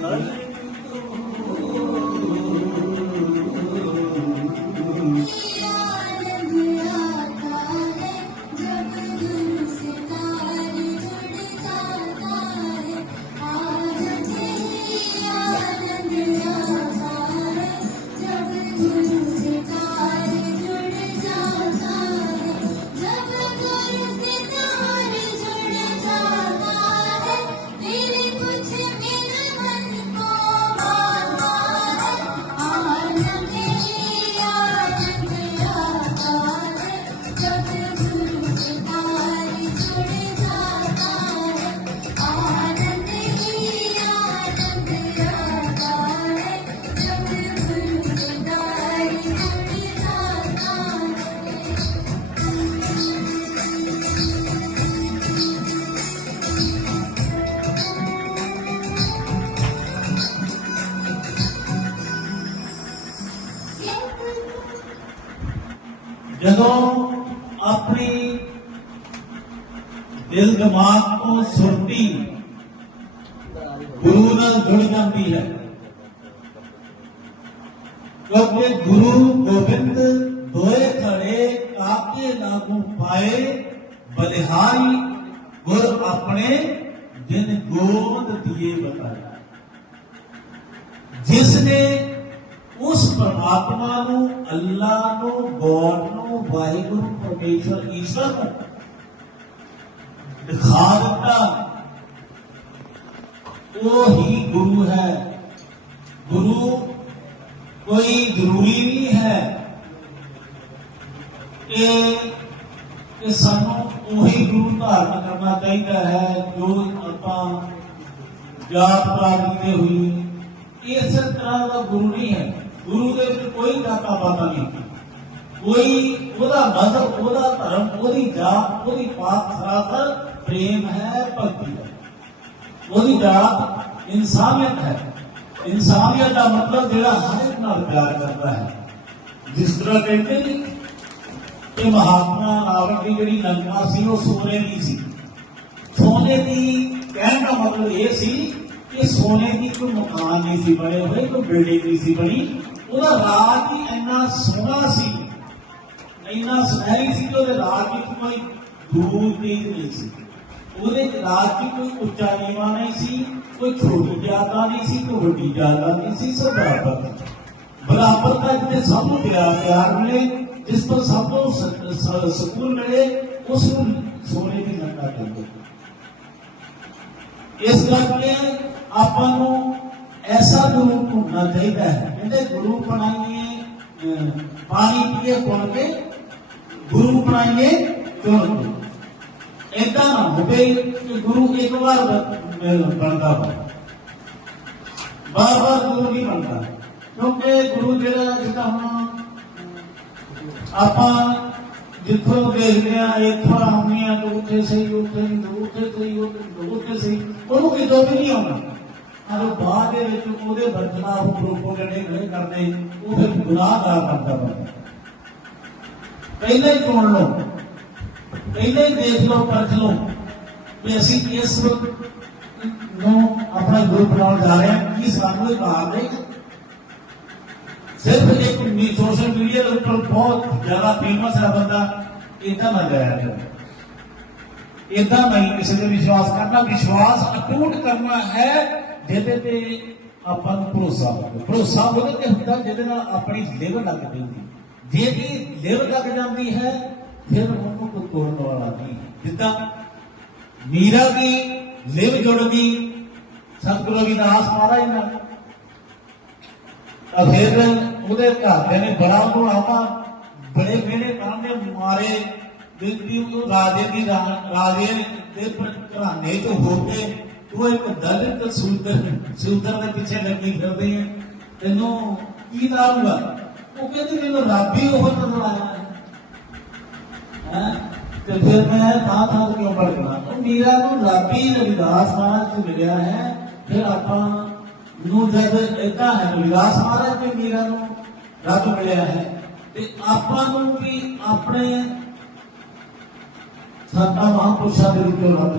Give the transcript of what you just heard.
Uhum. ਜਦੋਂ ਆਪਣੀ ਦਿਲ ਦਿਮਾਗ ਤੋਂ ਸੁਰਤੀ ਗੁਰੂ ਨਾਲ ਜੁੜ ਜਾਂਦੀ ਹੈ, ਕਿਉਂਕਿ ਗੁਰੂ ਗੋਬਿੰਦ ਦੋਏ ਖੜੇ ਕਾਕੇ ਲਾਗੂ ਪਾਏ, ਬਲਿਹਾਰੀ ਗੁਰ ਆਪਣੇ ਦਿਨ ਗੋਦ ਦੀਏ ਬਤਾਇਆ ਜਿਸ ਨੇ ਪਰਮਾਤਮਾ ਨੂੰ ਅੱਲਾ ਨੂੰ ਗੋਡ ਨੂੰ, ਵਾਹਿਗੁਰੂ, ਪਰਮੇਸ਼ਰ ਈਸ਼ਵਰ ਨੂੰ ਦਿਖਾ ਦਿੱਤਾ। ਉਹ ਹੀ ਗੁਰੂ ਹੈ। ਗੁਰੂ ਕੋਈ ਜ਼ਰੂਰੀ ਨਹੀਂ ਹੈ ਕਿ ਕਿ ਸਾਨੂੰ ਉਹੀ ਗੁਰੂ ਧਾਰਨ ਕਰਨਾ ਚਾਹੀਦਾ ਹੈ ਜੋ ਆਪਾਂ ਜਾਤ ਪਾਤ ਦੇ ਹੋਈ ਇਸ ਤਰ੍ਹਾਂ ਦਾ ਗੁਰੂ ਨਹੀਂ ਹੈ। ਗੁਰੂ ਦੇ ਵਿੱਚ ਕੋਈ ਜਾਤਾ ਪਾਤਾ ਨਹੀਂ ਕੋਈ ਉਹਦਾ ਮਜ਼ਹਬ, ਉਹਦਾ ਧਰਮ, ਉਹਦੀ ਜਾਤ, ਉਹਦੀ ਪਾਤ ਸਰਾਸਰ ਪ੍ਰੇਮ ਹੈ, ਭਗਤੀ ਹੈ। ਉਹਦੀ ਜਾਤ ਇਨਸਾਨੀਅਤ ਹੈ। ਇਨਸਾਨੀਅਤ ਦਾ ਮਤਲਬ ਜਿਹੜਾ ਹਰ ਇੱਕ ਨਾਲ ਪਿਆਰ ਕਰਦਾ ਹੈ। ਜਿਸ ਤਰ੍ਹਾਂ ਕਹਿੰਦੇ ਨੇ ਕਿ ਮਹਾਤਮਾ ਨਾਵਰ ਦੀ ਜਿਹੜੀ ਲੰਕਾ ਸੀ, ਉਹ ਸੋਨੇ ਦੀ ਸੀ। ਸੋਨੇ ਦੀ ਕਹਿਣ ਦਾ ਮਤਲਬ ਇਹ ਸੀ ਕਿ ਸੋਨੇ ਦੀ ਕੋਈ ਮਕਾਨ ਨਹੀਂ ਸੀ ਬਣੇ ਹੋਏ, ਕੋਈ ਬਿਲਡਿੰਗ ਨਹੀਂ ਸੀ ਬਣੀ। ਉਹਦਾ ਰਾਜ ਹੀ ਇੰਨਾ ਸੋਹਣਾ ਸੀ, ਇੰਨਾ ਸੁਨਹਿਰੀ ਸੀ ਕਿ ਉਹਦੇ ਰਾਜ ਵਿੱਚ ਕੋਈ ਦੂਰ ਨਹੀਂ ਸੀ ਉਹਦੇ ਰਾਜ ਵਿੱਚ ਕੋਈ ਉੱਚਾ ਨੀਵਾਂ ਨਹੀਂ ਸੀ, ਕੋਈ ਛੋਟੀ ਜਾਤਾਂ ਨਹੀਂ ਸੀ, ਕੋਈ ਵੱਡੀ ਜਾਤਾਂ ਨਹੀਂ ਸੀ, ਸਭ ਬਰਾਬਰ ਸੀ। ਬਰਾਬਰਤਾ ਜਿੱਥੇ ਸਭ ਨੂੰ ਪਿਆਰ ਪਿਆਰ ਮਿਲੇ, ਜਿਸ ਤੋਂ ਸਭ ਨੂੰ ਸਕੂਨ ਮਿਲੇ, ਉਸ ਨੂੰ ਸੋਨੇ ਦੀ ਲੰਕਾ ਕਹਿੰਦੇ ਇਸ ਕਰਕੇ ਆਪਾਂ ਨੂੰ ਐਸਾ ਗੁਰੂ ਢੂੰਡਣਾ ਚਾਹੀਦਾ ਹੈ। ਕਹਿੰਦੇ ਗੁਰੂ ਬਣਾਈਏ ਅਹ, ਪਾਣੀ ਪੀਏ ਪੁਣ ਕੇ ਗੁਰੂ ਬਣਾਈਏ ਚੁਣ ਕੇ ਏਦਾਂ ਨਾ ਹੋਵੇ ਕਿ ਗੁਰੂ ਇੱਕ ਵਾਰ ਬਣਦਾ ਹੋਵੇ। ਬਾਰ ਬਾਰ ਗੁਰੂ ਨਹੀਂ ਬਣਦਾ। ਕਿਉਂਕਿ ਗੁਰੂ ਜਿਹੜਾ ਜਿੱਦਾਂ ਹੁਣ ਆਪਾਂ ਜਿੱਥੋਂ ਦੇਖਦੇ ਆ ਇੱਥੋਂ ਆਉਂਦੇ ਆ ਉੱਥੇ ਸਹੀ ਉੱਥੇ ਨਹੀਂ ਉੱਥੇ ਸਹੀ ਉੱਥੇ ਸਹੀ ਉਹਨੂੰ ਕਿਤੋਂ ਵੀ ਨਹੀਂ ਆਉਣਾ ਅਰ ਬਾਅਦ ਦੇ ਵਿੱਚ ਉਹਦੇ ਬਰਖਲਾਫ ਪ੍ਰੋਪੋਗੈਂਡੇ ਖੜੇ ਕਰਦੇ, ਉਹ ਫਿਰ ਗੁਨਾਹਗਾਰ ਬਣਦਾ ਬੰਦਾ ਪਹਿਲਾਂ ਹੀ ਚੁਣ ਲਓ। ਪਹਿਲਾਂ ਹੀ ਦੇਖ ਲਓ, ਪਰਖ ਲਓ ਕਿ ਅਸੀਂ ਇਸ ਨੂੰ ਆਪਣਾ ਗੁਰੂ ਬਣਾਉਣ ਜਾ ਰਹੇ ਹਾਂ। ਕੀ ਸਾਨੂੰ ਇਹ ਬਾਤ ਹੈ ਸਿਰਫ ਇੱਕ ਮੀ ਸੋਸ਼ਲ ਮੀਡੀਆ ਦੇ ਉੱਪਰ ਬਹੁਤ ਜ਼ਿਆਦਾ ਫੇਮਸ ਹੈ ਬੰਦਾ ਇਦਾਂ ਨਾ ਜਾਇਆ ਕਰੋ ਇਦਾਂ ਨਹੀਂ ਕਿਸੇ ਤੇ ਵਿਸ਼ਵਾਸ ਕਰਨਾ ਵਿਸ਼ਵਾਸ ਅਟੂਟ ਕਰਨਾ ਹੈ ਜਿਹਦੇ ਤੇ ਆਪਾਂ ਨੂੰ ਭਰੋਸਾ ਭਰੋਸਾ ਉਹਦੇ ਤੇ ਹੁੰਦਾ ਜਿਹਦੇ ਨਾਲ ਆਪਣੀ ਲਿਵ ਲੱਗ ਜਾਂਦੀ। ਜੇ ਵੀ ਲਿਵ ਲੱਗ ਜਾਂਦੀ ਹੈ, ਫਿਰ ਉਹਨੂੰ ਕੋਈ ਤੋੜਨ ਵਾਲਾ ਨਹੀਂ। ਜਿੱਦਾਂ ਮੀਰਾ ਦੀ ਲਿਵ ਜੁੜ ਗਈ, ਸਤਿਗੁਰੂ ਰਵਿਦਾਸ ਮਹਾਰਾਜ ਨਾਲ। ਤਾਂ ਫਿਰ ਉਹਦੇ ਘਰਦਿਆਂ ਨੇ ਬੜਾ ਉਹਨੂੰ ਆਵਾ ਬੜੇ ਮਿਹਣੇ ਕਾਂਦੇ ਮਾਰੇ। ਦਿੱਤੀ ਉਹ ਰਾਜੇ ਦੀ ਰਾਜੇ ਦੇ ਘਰਾਣੇ ਤੋਂ ਹੋ ਕੇ ਤੂੰ ਇੱਕ ਦਲਿਤ ਸੂਦਰ ਸੂਦਰ ਦੇ ਪਿੱਛੇ ਲੱਗੀ ਫਿਰਦੀ ਹੈ ਤੈਨੂੰ ਕੀ ਲਾਊਗਾ ਉਹ ਕਹਿੰਦੀ ਮੈਨੂੰ ਰੱਬ ਹੀ ਉਹ ਨਜ਼ਰ ਆਇਆ ਹੈ ਤੇ ਫਿਰ ਮੈਂ ਥਾਂ ਥਾਂ ਕਿਉਂ ਭੜਕਣਾ ਉਹ ਮੀਰਾ ਨੂੰ ਰੱਬ ਹੀ ਰਵਿਦਾਸ ਮਹਾਰਾਜ ਤੋਂ ਮਿਲਿਆ ਹੈ ਫਿਰ ਆਪਾਂ ਨੂੰ ਜਦ ਇਦਾਂ ਹੈ ਰਵਿਦਾਸ ਮਹਾਰਾਜ ਤੇ ਮੀਰਾ ਨੂੰ ਰੱਬ ਮਿਲਿਆ ਹੈ ਤੇ ਆਪਾਂ ਨੂੰ ਵੀ ਆਪਣੇ ਸੰਤਾਂ ਮਹਾਂਪੁਰਸ਼ਾਂ ਦੇ ਵਿੱਚੋਂ ਰੱਬ